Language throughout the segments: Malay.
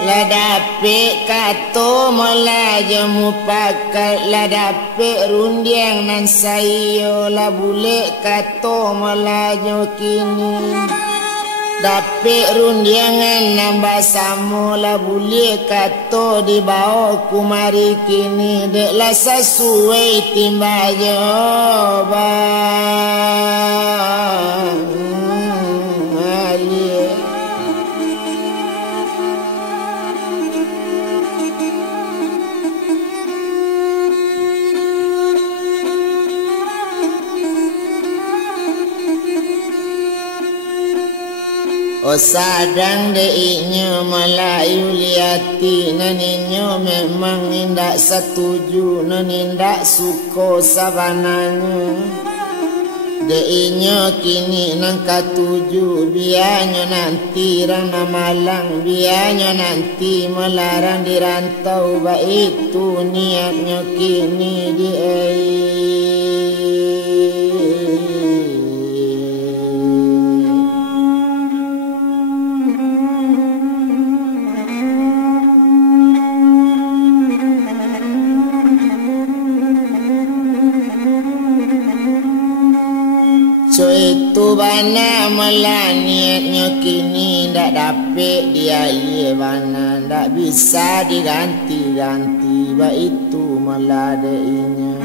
Ladapik kato melaja mupakat ladapik rundiang nan sayo la bule kato melaja kini dapik rundiangan nambah samo la bule kato di bawah kumari kini dek la sesuai timba jawaban O sadang deinyo Melayu liati naninyo memang indak setuju nanindak suko sabananya deinyo kini nang katuju biarnya nanti rana malang biarnya nanti melarang dirantau ba itu niatnya kini itu bana melaniatnya kini ndak dapet dia bana ndak bisa diganti-ganti ba itu meladainya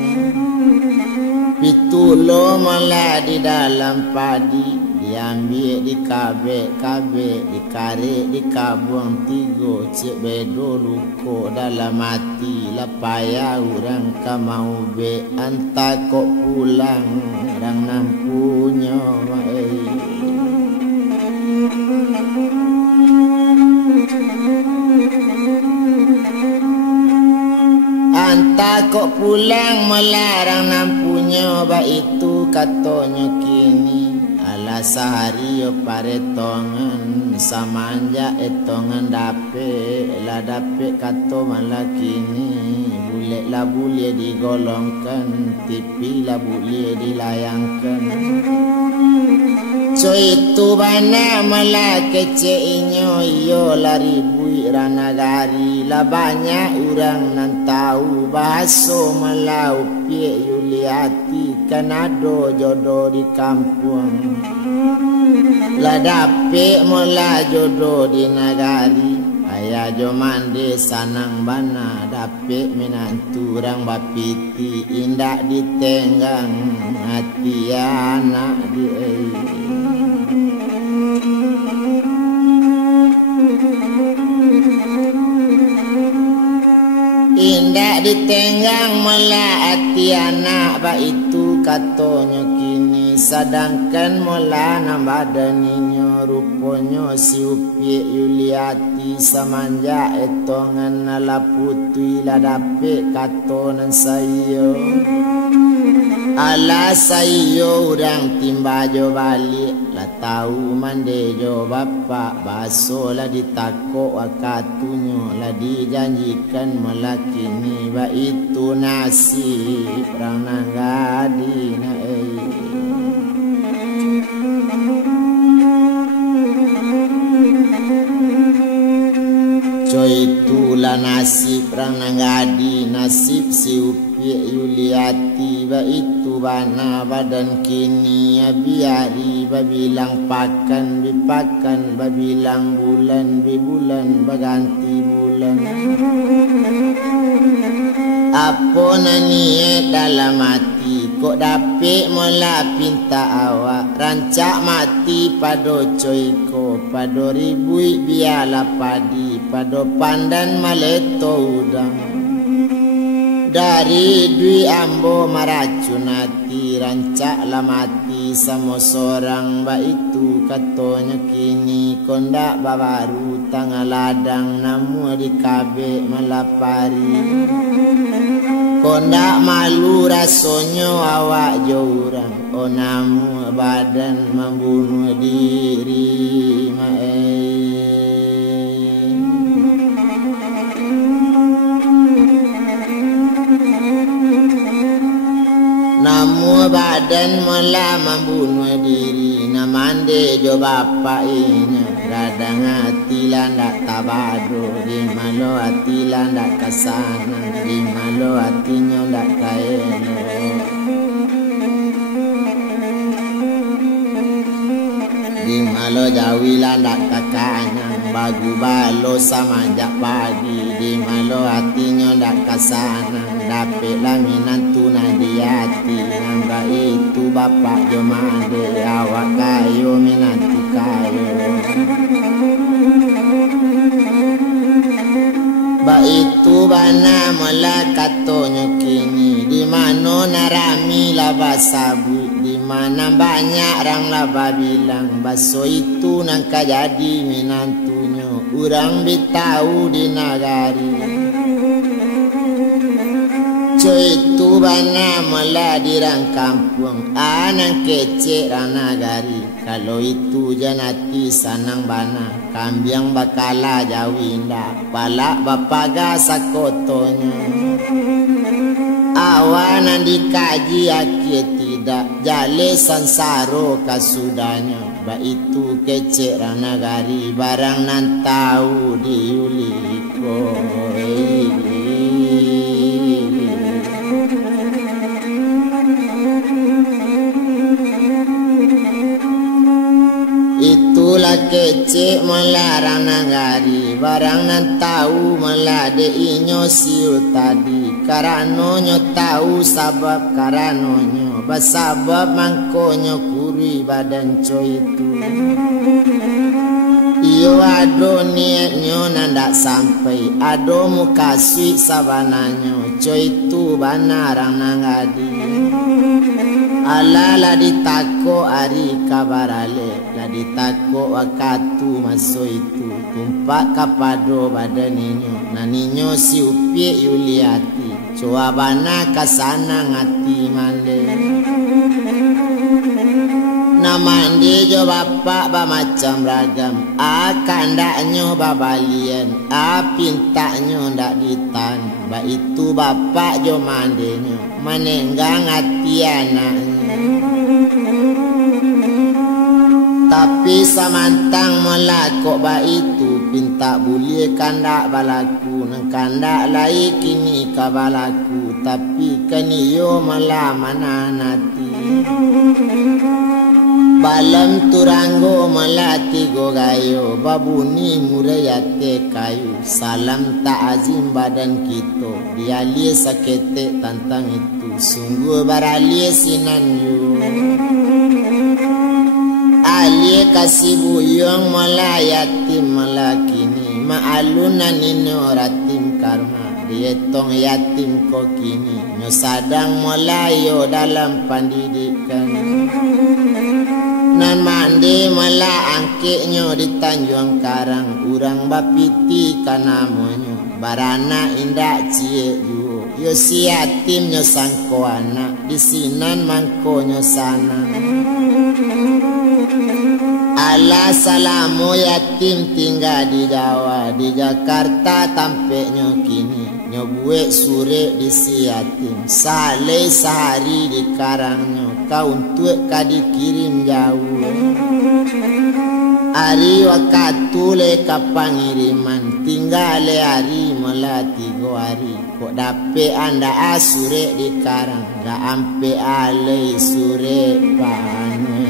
pitulo mela di dalam padi diambil di kabek dikarik di kabung tigo cek bedo luko dalam hati lapaya orang kamau be anta kok pulang orang nampunya anta kok pulang melarang nampunya ba itu katanya kini sehari yo paretongan samanja etongan dape la dape kato malah kini bule la bule digolongkan tipi la bule dilayangkan so itu bana malah kece inyo iyo la ribui ranagari la banyak orang nan tahu bahaso malah upie yuliati kanado jodoh di kampung la dapik mula jodoh di nagari ayah jo mande sanang bana dapik minantu orang bapiti indak ditenggang hati anak di indak ditenggang mula hati anak ba itu katanya kini sedangkan mula nambah daninya rupanya si upie yuliati samanja etongan nala putui la dapik katonan sayo ala sayo urang timbajo balik la tahu mandejo bapak baso la ditakok wakatunya la dijanjikan melakini ba itu nasib perang nanggadi na itulah nasib orang nanggadi nasib si upie yuliati ba itu bana badan kini biari babilang pakan bipakan babilang bulan bibulan baganti bulan apa nani dalam hati kok dapik mula pinta awak rancak mati pado coiko pado ribui biala padi pado pandan maleto udang dari dui ambo maracun hati rancak lah mati sama seorang ba itu katanya kini kondak babaru tanggal ladang namu di kabe malapari kondak malu rasonyo awak jorang o namu badan membunuh diri badan mula membunuh diri, namande jo bapak inya, radang hati landak tabado, di malo hati landak kasana, di malo hatinya ndak kaelo. Di malo jawi landak kakanya, bagu balo samanjak pagi, di malo hatinya ndak kasana, dapet laminan tuna di hati, nangga itu bapak jomade, awak kayo minantu kayo. Ba itu bana mula katonyo kini, di mano narami laba sabu, di mana banyak orang laba bilang, baso itu nangka jadi minantunyo, urang bitau di nagari. Itu bana mula dirang kampung, anang kece ranagari. Kalau itu janati sanang bana, kambiang bakala jawinda, palak bapaga sakotonya. Awanan dikaji akhir tidak, jale sansaro kasudanya. Ba itu kece ranagari, barang nan tahu diuliko. Itulah kece melarang nagari, barang nan tahu melade inyo siu tadi, karanonyo tahu sabab karanonyo, basabab mangkonyo kuri badan coy itu. Iyo ado niatnyo nandak sampai, ado mukasui sabananyo, coy itu banarang nagadi. Ala la ditako ari kabarale, la ditako wakatu maso itu, tumpak kapado badaninyo, naninyo si upie yuliati, coabana kasana ngati mande. Namande jo bapak ba macam ragam, kandaknyo babalian, pintaknyo ndak ditan, ba itu bapak jo mandenyo, manenggang hati anaknya. Tapi samantang melakok ba itu, pinta boleh kandak balaku, nang kandak lai kini kabalaku, tapi kaniyo malamana nati. Balam turanggo melati gogayo, babuni murayate kayu, salam ta'azim badan kita, dialie sakete tantang itu, sungguh baralie sinan yu. Alie kasih buyong malayatim malakini, maalunan ino ratim karma, dietong yatim kokini, nyo sadang molayo dalam pendidikan. Nan mandi mala angkeknyo di Tanjung Karang, urang bapiti kanamonyo, barana indak cie ju, yo si yatim nyo sangko anak, di sinan mangkonyo sana. Ala salamu yatim tinggal di Jawa, di Jakarta tampeknya kini, nyobuek sure di si yatim, sale sehari di karangnya, kau untuk dikirim jauh. Ari wakatule kapangiriman, tinggal hari melati goari, kok dape anda asure di karang, gak ampe ale sure panwe.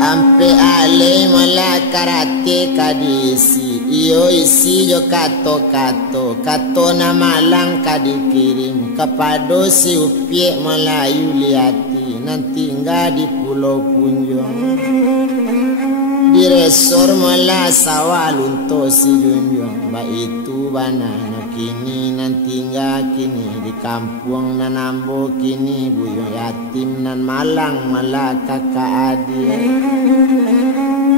Ampe ale mala karate kadisi, iyo isi jo kato na malang kadikirim, kepado si upie Melayu liati, nanti tinggal di Pulau Punjong. Di resor mala sawal untuk si junjung, ba itu banana kini nanti tinggal kini, di kampung nan ambo kini, buyung yatim nan malang mala kakak adik.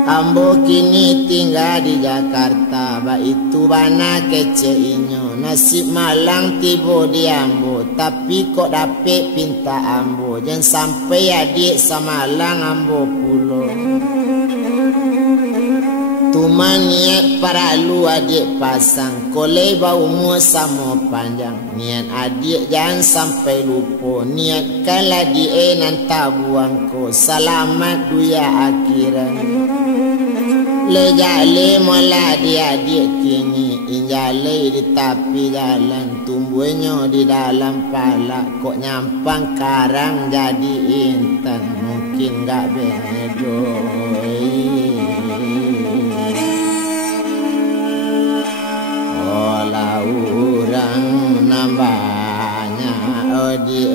Ambo kini tinggal di Jakarta, ba itu bana kece inyo, nasib malang tibo di ambo, tapi kok dapet pinta ambo, jangan sampai adik samalang ambo pulau. Tuma niat para lu adik pasang, kolej bau umur sama panjang. Niat adik jangan sampai lupa, niatkanlah dia nanti buang ko. Selamat dunia akhiran. Lejale mola dia adik kini, injale di tepi jalan, tumbuhnya di dalam pala. Kok nyampang karang jadi intan, mungkin gak bedoi. Olah orang nambahnya odi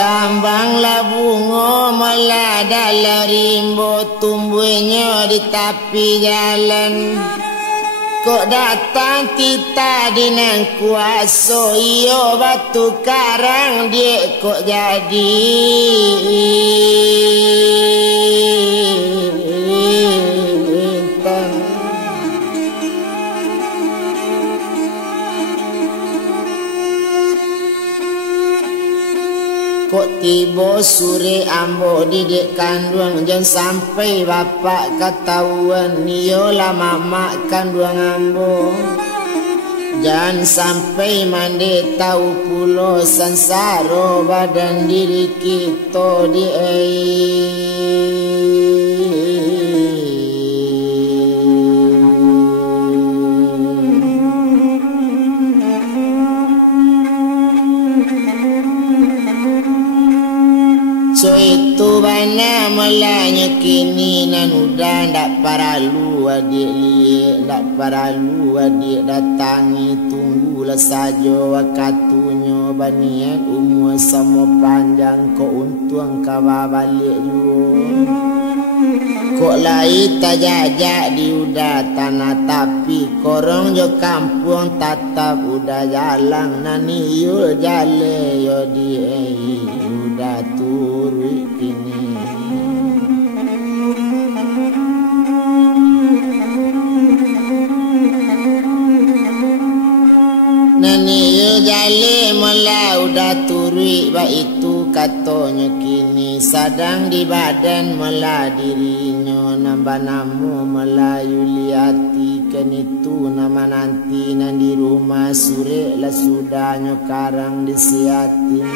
kambanglah bunga melada rimbo, tumbuhnya di tepi jalan. Kok datang kita dengan kuasa, iyo batu karang dia kok jadi. Kok tiba sore ambo didik kandung, jangan sampai bapak ketahuan. Iyalah mamak kandung ambo, jangan sampai mandi tahu pula sansara badan diri kita di so itu bana melanya kini nan udah ndak paralu adik liye, ndak paralu adik datangi, tunggulah saja wakatunya. Banian umur sama panjang, kok untung kawa balik juga. Kok lai tajajak di udah tanah tapi, korong jo kampung tatap udah jalan. Nani yo jale yo di udah turui kini. Nani yo jale mula udah turui, ba itu katanya kini. Sadang di badan mula dirinya, nambah namu Melayu liati. Kan itu nama nanti nan di rumah sore lah sudahnya karang disiatin.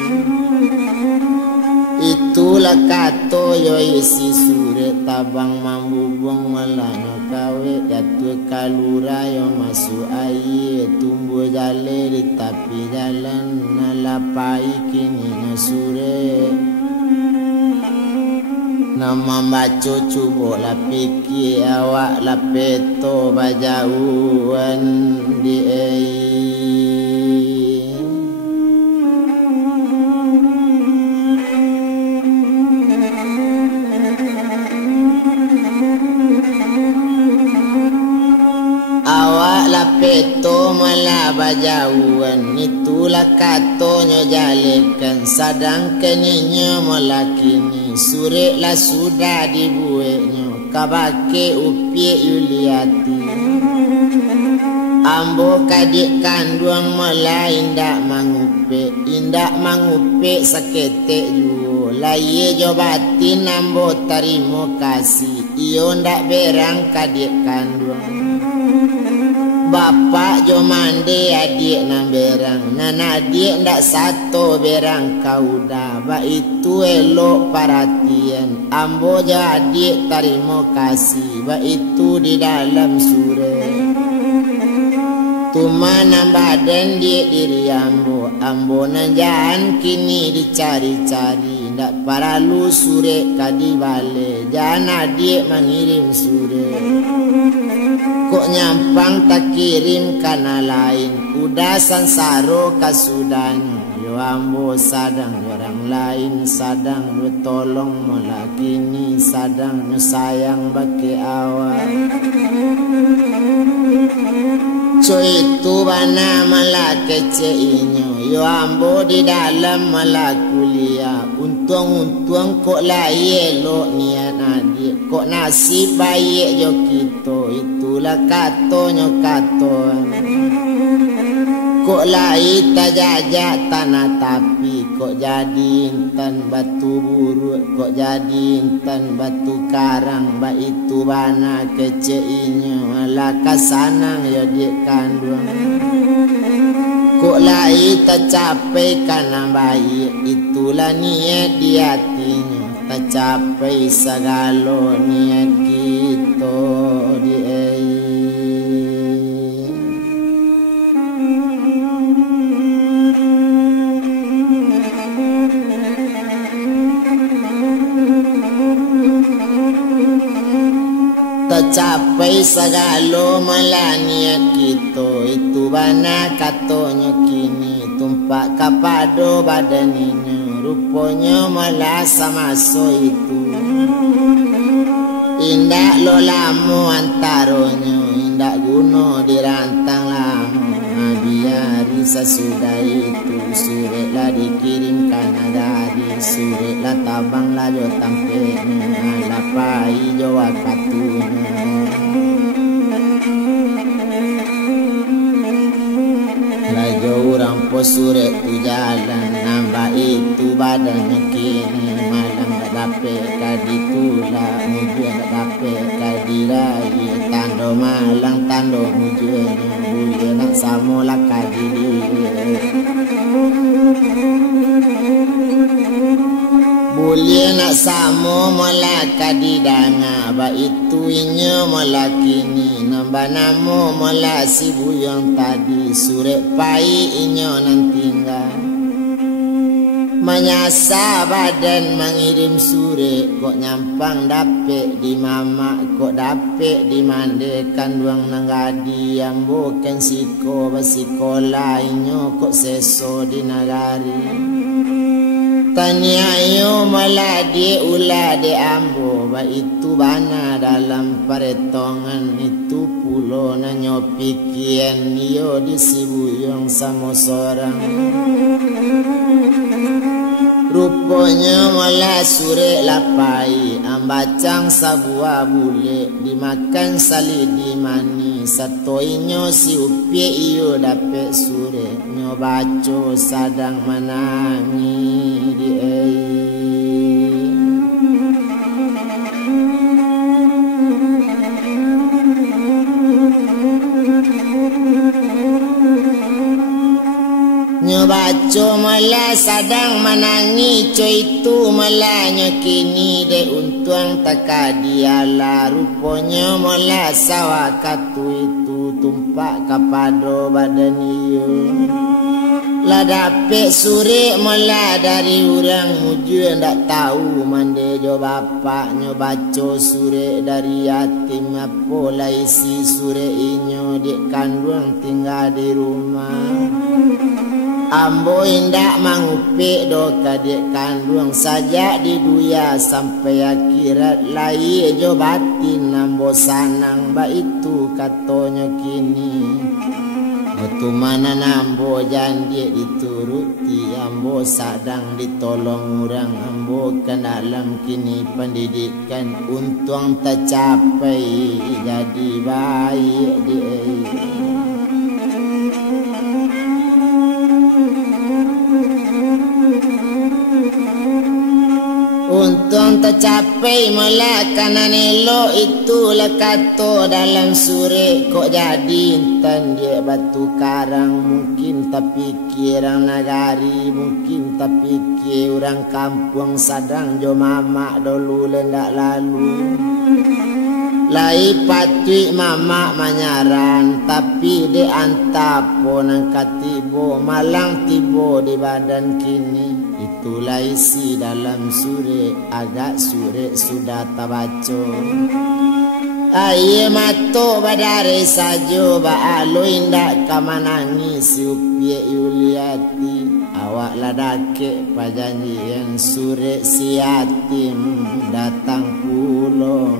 Itulah kato yo isi sure tabang mambubung malano kawe jatuh kalura yo masuk air, tumbuh jale di tepi jalan nalapai kini no sure. Nama baca cuba lah pikir awak lah peto bajauan di awak lah peto malah bajauan. Itulah katanya jalekan, sadang keninya malah kini. Sore lah sudah dibuatnya, kabake upie yuliati. Ambo kadik kandung malah indak mangupe sakete ju. Laye jobatin ambo tarimo kasih, iyo ndak berang kadik kandung. Bapak jo mande adik nan berang, nan adik ndak satu berang kauda. Ba itu elok perhatian, ambo jo adik tarimo kasih. Ba itu di dalam sure. Tuma nan badan dia diri ambo, ambo nan jangan kini dicari-cari. Ndak paralu sure kadi bale, jangan adik mengirim sure. Kok nyampang tak kirim kana lain, udah sansaro kasudanyo. Yo ambo sadang orang lain, sadang yo tolong mola kini, sadang yo sayang bake awak. So itu bana malah kece inyo, Yo ambo di dalam malah kuliah. Untung-untung kok lah elok niat adik. Kok nasib baik jo kita. Itulah katanya kata. Kok lai tak jajak tanah tapi. Kok jadi intan batu buruk. Kok jadi intan batu karang. Ba itu bana keceinyo. Malah kasanang ya dik kandung. Kok lai tak capai karena baik. Itulah niat di hatinya. Tak capai segala niat kita di capai segala malah niat kita. Itu bana katanya kini tumpak kapado badaninya. Rupanya malah sama so itu. Indak lo lamu antaronya. Indak guna dirantang lamu. Biari sesudah itu. Suretlah dikirimkan dari. Suretlah tabanglah jo tampeknya. Lapai jo wakatunya. Orang posuret tu jalan nambah itu badannya kini malam tak dapat kadi tulah mujur tak dapat kadi raya tando malang tando mujurnya boleh nak samolah kadi boleh nak samo malah kadi danga ba itu inyo malah kini nambah namo malah si buyong tadi suret pai inyo nantinggal menyasa badan mengirim suret kok nyampang dapet di mama kok dapet di mandekan duang nanggadi yang bukan siko basikola inyo kok seso di nagari. Tanya yo malah di ulah di ambo. Ba itu bana dalam paretongan itu pulo nanyo pikian yo di sibuyong sama sorang. Rupanya malah sure lapai ambacang sabua bule dimakan sali di mani satu inyo si upie iyo dapet sure nyo baco sadang menangi di baco malah sadang menangi coy itu malah nyokini de untuang takadiala rupanya malah sawakatu itu tumpak kapado badan iyo lah dapet suri malah dari orang muju ndak tahu mande jo bapak nyo baco suri dari yatim apola isi suri inyo dik kandung tinggal di rumah. Ambo indak mangupik do kadik kandung saja di duya sampai akhirat lai jo batin ambo sanang ba itu katanya kini. Itu mana nambo janji dituruti ambo sadang ditolong orang ambo kan dalam kini pendidikan untung tercapai jadi baik di untung tercapai malah kanan elok itulah kata dalam suri kok jadi intan dia batu karang mungkin tak fikir orang nagari mungkin tak fikir orang kampung sadang jo mama dulu lendak lalu lai patui mama manyaran tapi di antapo nang katibo malang tibo di badan kini. Itulah isi dalam sure agak sure sudah tabaco. Aye mato badare sajo ba alo indak kamanangi si upie Yuliati awak ladake pajanjian sure si yatim datang pulau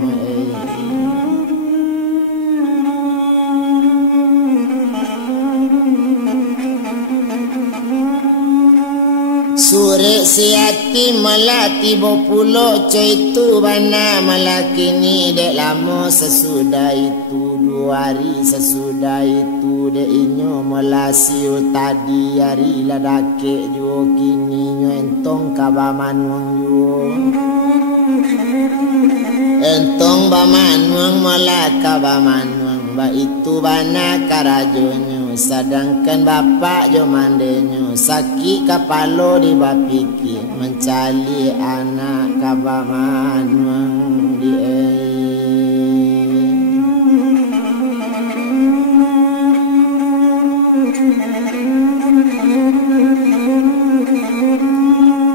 Sure siati melati bopulo coy tu bana malakini dek lama sesudah itu 2 hari sesudah itu dek inyo melasiu tadi hari ladake juo kini nyo entong kabaman wong juo entong baman wong malaka baman wong ba itu bana karajonyo sedangkan bapak jo mandenyo sakit kapalo di bapiki mencari anak kabaman di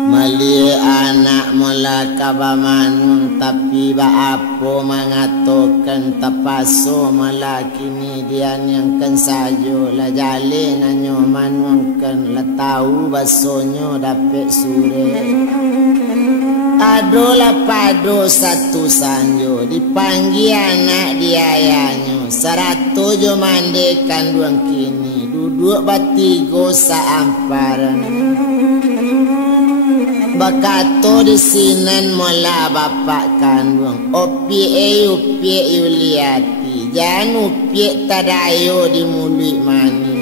mali anak mula kabaman tapi ba apo mengatakan tapaso malakini dia yang kan sajo la jale nanyo manwangkan la tahu basonyo dapet sure ado la pado satu sanjo dipanggil anak diayanyo 100 jo mandekan duang kini duduk batigo saamparan bakato di sinan mola bapak kandung opi liati jangan upi tadayo di mulut mani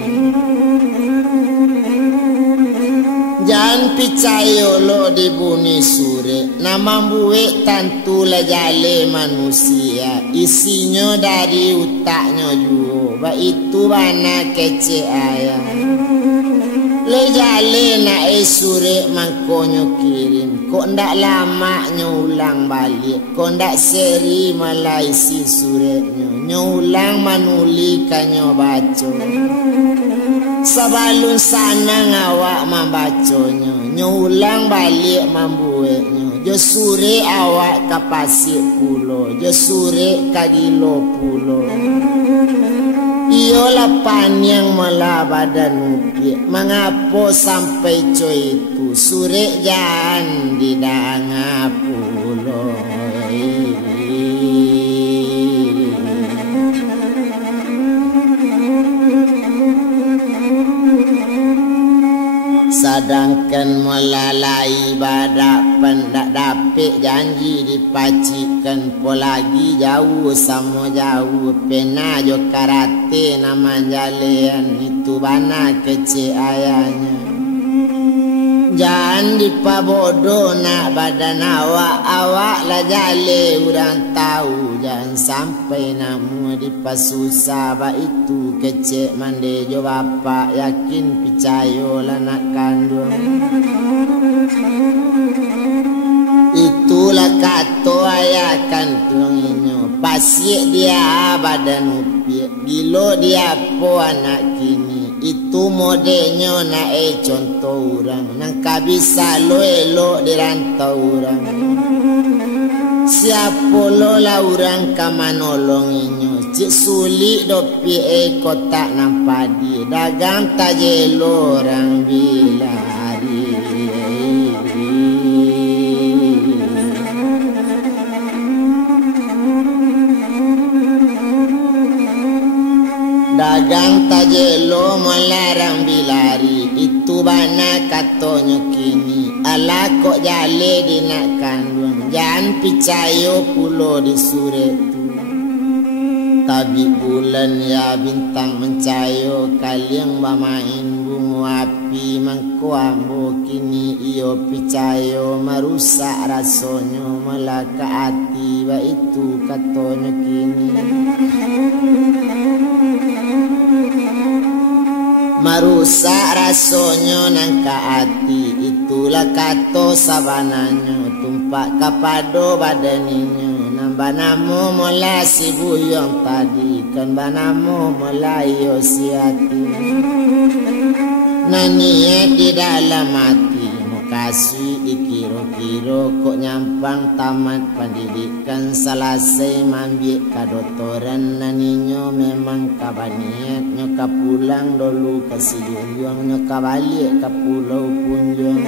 jangan picayo lo di bumi sure nama buwe tantula jale manusia isinya dari utaknya juga ba itu bana kece ayah le jale na sure mangkonyo kirim kok ndak lama nyulang balik kok ndak seri malai si surenyo nyulang manuli kanyo baco sabalun sana ngawak mambaconyo nyulang balik mambuenyo jo sure awak kapasir pulo jo sure kagilo pulo Iyolah yang mala badan upi mengapo sampai coy itu sure jangan di danga pulo sedangkan melalai badak pendak dapik janji dipacikan polagi jauh sama jauh pena jo karate nama jalean itu bana kece ayahnya jangan dipabodo nak badan awak lah jale urang tahu jangan sampai namu dipasusah ba itu kecek mande jo bapak yakin picayo lah nak kandung itulah kato ayah kandung inyo pasik dia badan upi bilo dia po anak kini itu modelnya na contoh orang nang kabisa lo elok dirantau orang siapa lo lah orang kamanolonginyo cik sulit dopi kotak nampadi dagang tajelo orang bilari dagang tajelo melarang bilari itu bana katonyo kini ala kok jale di nak kandung jangan picayo pulo di sure tu tabi bulan ya bintang mencayo kaliang bamain bungu api mangko ambo kini iyo picayo marusak rasonyo melaka hati ba itu katonyo kini marusak rasonyo nangka hati itulah kato sabananyo tumpak kapado badaninyo nambah namo mola si buyong tadi kan banamo mola iyo si hati naniet di dalam hati mukasi dikiro-kiro kok nyampang tamat pendidikan selesai mambiek kadotoran naninyo memang kabaniat nyoka pulang dulu ke Sijunjung nyoka balik ke Pulau Punjung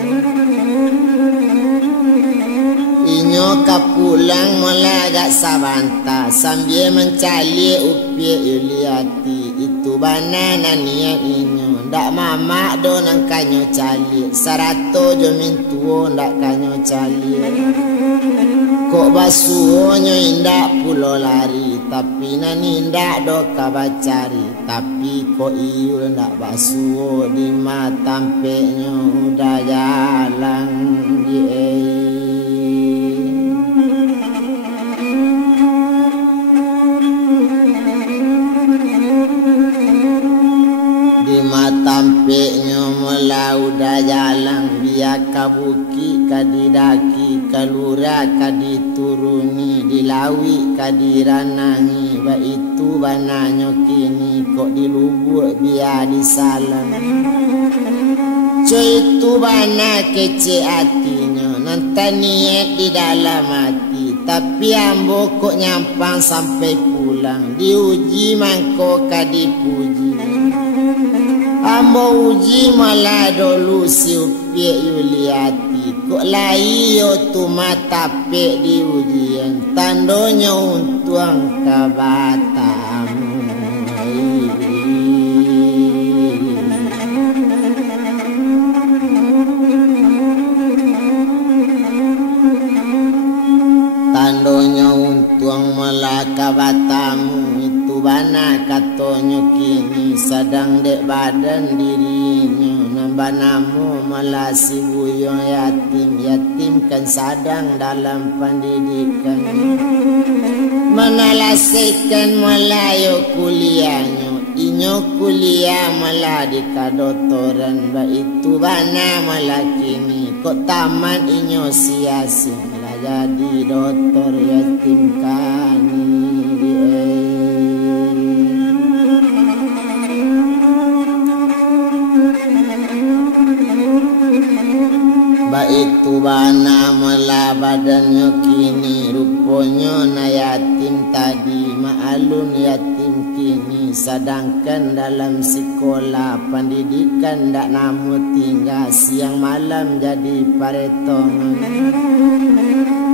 inyo ka pulang melagak sabanta sambil mencari upie Yuliati itu bana niat inyo ndak mama do nang kanyo cali sarato jo mintuo ndak kanyo cali kok basuonyo indak pulo lari tapi nani ndak do kabacari tapi kok iyo ndak basuo di matampenyo udah jalan tampeknya mula udah jalan biak kabuki kadidaki kalura kadituruni dilawi kadiranangi ba itu bananyo kini kok dilubuk biar disalam coy itu bana kece hatinya nanti niat di dalam hati tapi ambo kok nyampang sampai pulang diuji mangko kadipuji ambo uji malah dulu si upiek yuliati kok laio tu mata pek di ujian tandonya untuang kabatamu tandonya untuang malah kabatamu bana katonyo kini sedang dek badan dirinya nambah namu malah si buyo yatim kan sadang dalam pendidikan menalasikan melayo kuliahnya inyo kuliah malah di kadotoran ba itu bana malah kini kok taman inyo sia-sia lah jadi dokter yatim kani itu bana malah badannya kini rupanya na yatim tadi ma'alun yatim kini sedangkan dalam sekolah pendidikan ndak namu tinggal siang malam jadi paretongan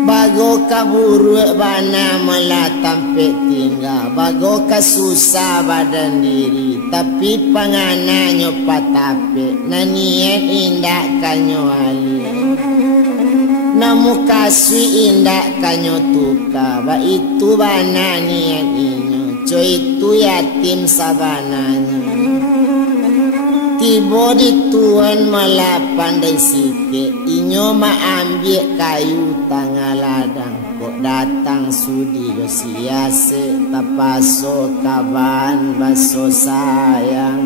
bago kaburu bana malah tampek tinggal bago kasusah badan diri tapi pangananyo patape naniet indak kanyo ali namu kasih indak kanyo tuka ba itu bana niat inyo coy itu yatim sabananya tibo di tuan malah pandai sike inyo maambil kayu tangga ladang kok datang sudi yo siase tapaso kaban baso sayang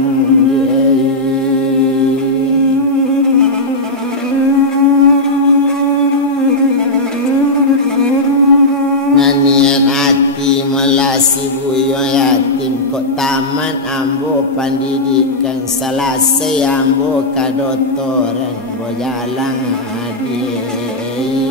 niat hati melasi buyo yatim kok taman ambo pendidikan selesai ambo kadotoran bojalang adik